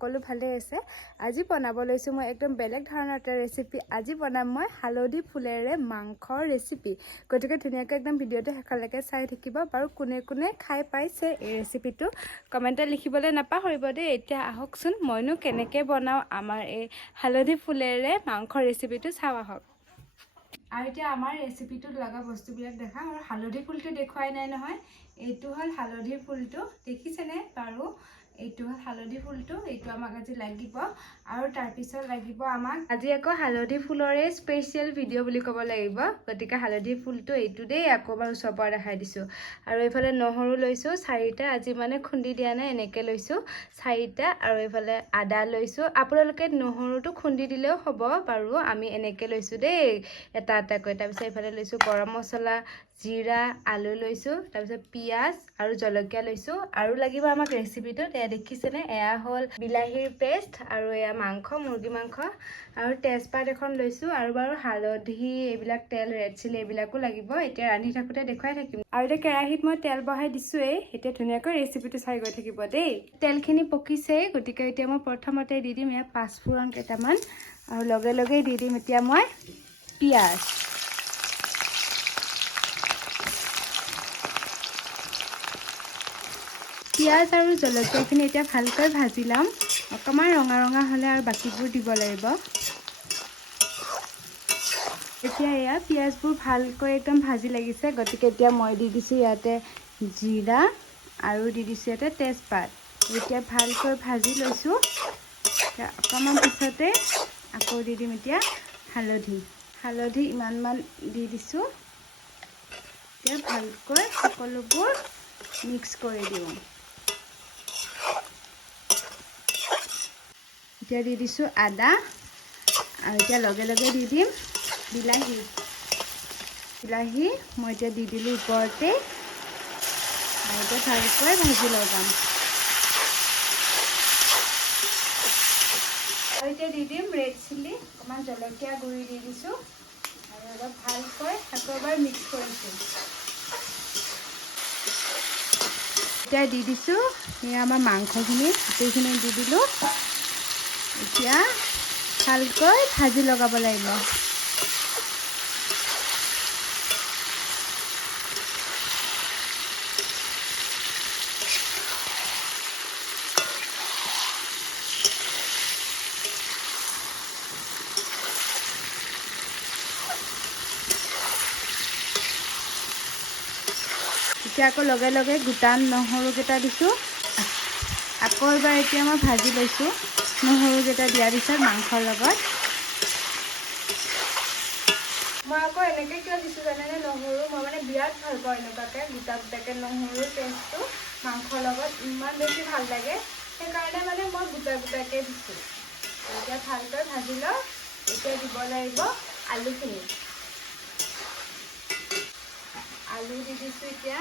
সকলো ভালে আছে। আজি বনাব লৈছোঁ মই একদম বেলেগ ধৰণৰ এটা ৰেচিপি আজি বনাম মই হালধি ফুলেৰে মাংসৰ ৰেচিপি গতিকে ধুনীয়াকৈ একদম ভিডিঅ'টো শেষলৈকে চাই থাকিব বাৰু কোনে কোনে খাই পাইছে এই ৰেচিপিটো কমেণ্টত লিখিবলৈ নাপাহৰিব দেই। এতিয়া আহকচোন মইনো কেনেকৈ বনাওঁ আমাৰ এই হালধি ফুলেৰে মাংসৰ ৰেচিপিটো চাওঁ আহক। আৰু এতিয়া আমাৰ ৰেচিপিটোত লগা বস্তুবিলাক দেখাম আৰু হালধি ফুলটো দেখুৱাই নাই নহয়। এইটো হ'ল হালধি ফুলটো। দেখিছেনে বাৰু? এইটো হ'ল হালধি ফুলটো এইটো আমাক আজি লাগিব আৰু তাৰপিছত লাগিব আমাক আজি আকৌ হালধি ফুলৰে স্পেচিয়েল ভিডিঅ' বুলি ক'ব লাগিব। গতিকে হালধি ফুলটো এইটো দেই আকৌ এবাৰ ওচৰৰ পৰা দেখাই দিছোঁ। আৰু এইফালে নহৰু লৈছোঁ চাৰিটা আজি মানে খুন্দি দিয়া নাই এনেকৈ লৈছোঁ। চাৰিটা আৰু এইফালে আদা লৈছোঁ। আপোনালোকে নহৰুটো খুন্দি দিলেও হ'ব বাৰু আমি এনেকৈ লৈছোঁ দেই এটা এটাকৈ। তাৰপিছত এইফালে লৈছোঁ গৰম মছলা জিৰা আলু লৈছোঁ তাৰপিছত পিঁয়াজ আৰু জলকীয়া লৈছোঁ। আৰু লাগিব আমাক ৰেচিপিটোত দেখিছেনে? এয়া হ'ল বিলাহীৰ পেষ্ট আৰু এয়া মাংস মুৰ্গী মাংস। আৰু তেজপাত এখন লৈছোঁ আৰু বাৰু হালধি এইবিলাক তেল ৰেড চিলি এইবিলাকো লাগিব। এতিয়া ৰান্ধি থাকোঁতে দেখুৱাই থাকিম। আৰু এতিয়া কেৰাহীত মই তেল বহাই দিছোঁৱেই। এতিয়া ধুনীয়াকৈ ৰেচিপিটো চাই গৈ থাকিব দেই। তেলখিনি পকিছেই গতিকে এতিয়া মই প্ৰথমতে দি দিম ইয়াত পাঁচফোৰণ কেইটামান। আৰু লগে লগেই দি দিম এতিয়া মই পিঁয়াজ। পিঁয়াজ আৰু জলকীয়াখিনি এতিয়া ভালকৈ ভাজি ল'ম। অকণমান ৰঙা ৰঙা হ'লে আৰু বাকীবোৰ দিব লাগিব। এতিয়া এয়া পিঁয়াজবোৰ ভালকৈ একদম ভাজি লাগিছে গতিকে এতিয়া মই দি দিছোঁ ইয়াতে জিৰা আৰু দি দিছোঁ ইয়াতে তেজপাত। এতিয়া ভালকৈ ভাজি লৈছোঁ অকণমান পিছতে আকৌ দি দিম এতিয়া হালধি। হালধি ইমানমান দি দিছোঁ। এতিয়া ভালকৈ সকলোবোৰ মিক্স কৰি দিওঁ। এতিয়া দি দিছোঁ আদা আৰু এতিয়া লগে লগে দি দিম বিলাহী। বিলাহী মই এতিয়া দি দিলোঁ ওপৰতে আৰু এতিয়া ভালকৈ ভাজি লগাম। আৰু এতিয়া দি দিম ৰেড চিলি অকণমান জলকীয়া গুড়ি দি দিছোঁ আৰু অলপ ভালকৈ আকৌ এবাৰ মিক্স কৰিছোঁ। এতিয়া দি দিছোঁ, এই আমাৰ মাংসখিনি, গোটেইখিনি দি দিলোঁ। এতিয়া ভালকৈ ভাজি লগাব লাগিব। এতিয়া আকৌ লগে লগে গোটা নহৰুকেইটা দিছোঁ। আকৌ এবাৰ এতিয়া মই ভাজি লৈছোঁ। নহৰুকেইটা দিয়াৰ পিছত মাংসৰ লগত। মই আকৌ এনেকৈ কিয় দিছোঁ জানেনে? নহৰু, মই মানে বিৰাট ভালো পাওঁ এনেকুৱাকৈ। গোটা গোটাকৈ নহৰুৰ টেষ্টটো মাংসৰ লগত ইমান বেছি ভালো লাগে। সেইকাৰণে মানে মই গোটা গোটাকৈ দিছোঁ। এতিয়া ভালকৈ ভাজি লওঁ। এতিয়া দিব লাগিব আলুখিনি। আলু দি দিছোঁ এতিয়া।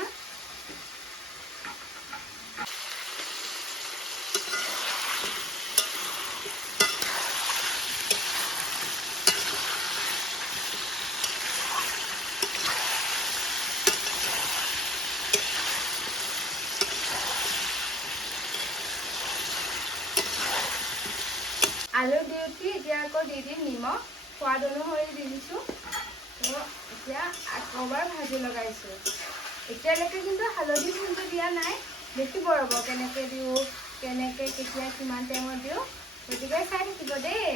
আলু দি উঠি এতিয়া আকৌ দি দিম নিমখ। সোৱাদ অনুসৰি দি দিছোঁ। এতিয়া আকৌ এবাৰ ভাজি লগাইছোঁ। এতিয়ালৈকে কিন্তু হালধি ফুলটো দিয়া নাই। দেখিব ৰ'ব কেনেকৈ দিওঁ, কেনেকৈ কেতিয়া কিমান টাইমত দিওঁ গতিকে চাই থাকিব দেই।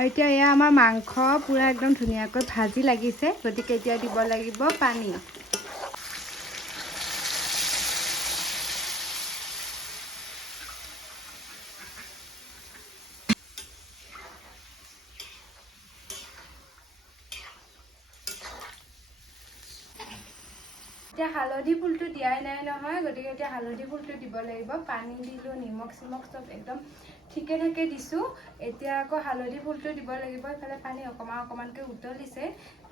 এতিয়া এয়া আমাৰ মাংস পূৰা একদম ধুনীয়াকৈ ভাজি লাগিছে। গতিকে এতিয়া দিব লাগিব পানী। হালধি ফুলটো দিয়াই নাই নহয় গতিকে এতিয়া হালধি ফুলটো দিব লাগিব। পানী দিলোঁ নিমখ চিমখ চব একদম ঠিকে ঠাকে দিছোঁ। এতিয়া আকৌ হালধি ফুলটো দিব লাগিব ইফালে পানী অকণমান অকণমানকৈ উতলিছে।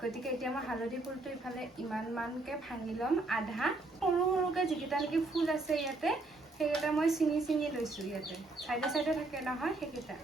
গতিকে এতিয়া মই হালধি ফুলটো ইফালে ইমানমানকৈ ভাঙি ল'ম আধা। সৰু সৰুকৈ যিকেইটা নেকি ফুল আছে ইয়াতে সেইকেইটা মই ছিঙি ছিঙি লৈছোঁ ইয়াতে। চাইডে চাইডে থাকে নহয় সেইকেইটা।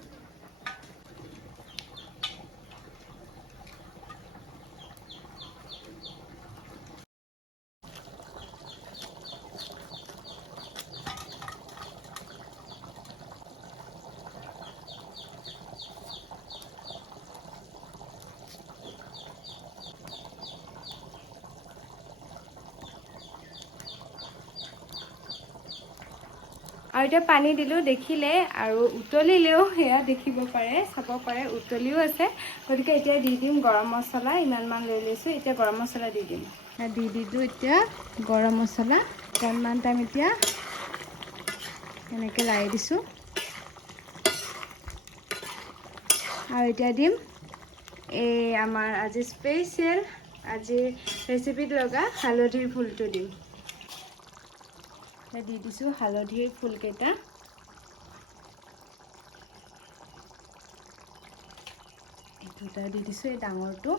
আৰু এতিয়া পানী দিলোঁ দেখিলে আৰু উতলিলেও সেয়া দেখিব পাৰে, চাব পাৰে, উতলিও আছে। গতিকে এতিয়া দি দিম গৰম মছলা ইমানমান লৈ লৈছোঁ, এতিয়া গৰম মছলা দি দিম। দি দিলোঁ এতিয়া গৰম মছলা অকণমান টাইম এতিয়া? এনেকৈ লাৰি দিছোঁ। আৰু এতিয়া দিম এই আমাৰ আজি স্পেচিয়েল আজিৰ ৰেচিপিত লগা হালধিৰ ফুলটো দিম। দি দিছোঁ হালধিৰ ফুলকেইটা। দুটা দি দিছোঁ এই ডাঙৰটো।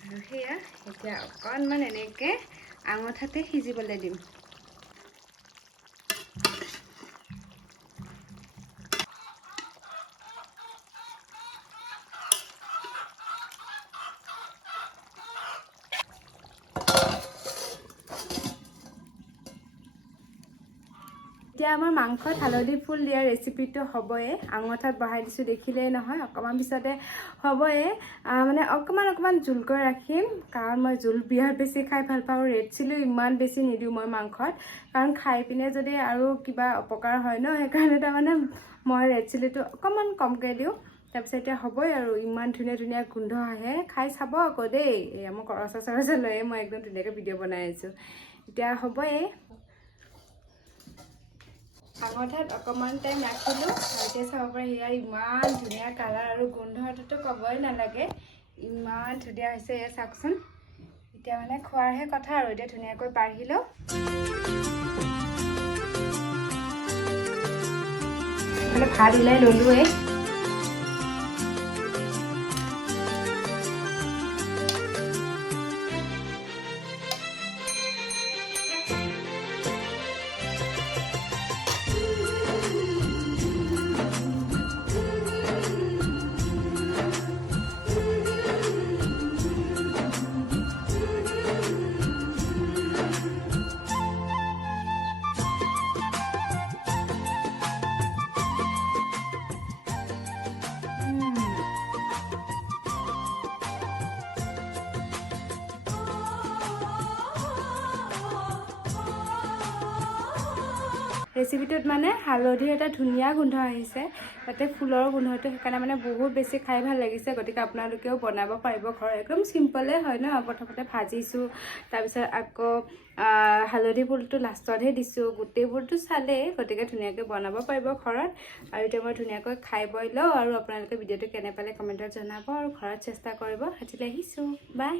আৰু সেয়া, এতিয়া অকণমান এনেকৈ আঙঠাতে সিজিবলৈ দিম। এতিয়া আমাৰ মাংসত হালধি ফুল দিয়া ৰেচিপিটো হ'বয়ে। আঙঠাত বহাই দিছোঁ দেখিলেই নহয়। অকণমান পিছতে হ'বয়ে। মানে অকণমান অকণমান জোলকৈ ৰাখিম। কাৰণ মই জোল বিৰাট বেছি খাই ভাল পাওঁ। ৰেড চিলিও ইমান বেছি নিদিওঁ মই মাংসত। কাৰণ খাই পিনে যদি আৰু কিবা অপকাৰ হয় ন সেইকাৰণে তাৰমানে মই ৰেড চিলিটো অকণমান কমকৈ দিওঁ। তাৰপিছত এতিয়া হ'বই আৰু। ইমান ধুনীয়া ধুনীয়া গোন্ধ আহে। খাই চাব আকৌ দেই। এয়া মই কৰচা চৰচা লৈয়ে মই একদম ধুনীয়াকৈ ভিডিঅ' বনাই আছোঁ। এতিয়া হ'বই আঙঠাত অকণমান টাইম ৰাখিলোঁ। এতিয়া চাব পাৰে সেয়া ইমান ধুনীয়া কালাৰ আৰু গোন্ধটোতো ক'বই নালাগে। ইমান ধুনীয়া হৈছে এয়া চাওকচোন। এতিয়া মানে খোৱাৰহে কথা আৰু এতিয়া ধুনীয়াকৈ লওঁ মানে ভাত ওলাই ল'লোৱে ৰেচিপিটোত মানে হালধিৰ এটা ধুনীয়া গোন্ধ আহিছে। তাতে ফুলৰ গোন্ধটো সেইকাৰণে মানে বহুত বেছি খাই ভাল লাগিছে। গতিকে আপোনালোকেও বনাব পাৰিব ঘৰত একদম চিম্পলে হয় ন? প্ৰথমতে ভাজিছোঁ তাৰপিছত আকৌ হালধি ফুলটো লাষ্টতহে দিছোঁ। গোটেইবোৰতো চালেই গতিকে ধুনীয়াকৈ বনাব পাৰিব ঘৰত। আৰু এতিয়া মই ধুনীয়াকৈ খাই বৈ লওঁ। আৰু আপোনালোকে ভিডিঅ'টো কেনে পালে কমেণ্টত জনাব আৰু ঘৰত চেষ্টা কৰিব। আজিলৈ আহিছোঁ। বাই!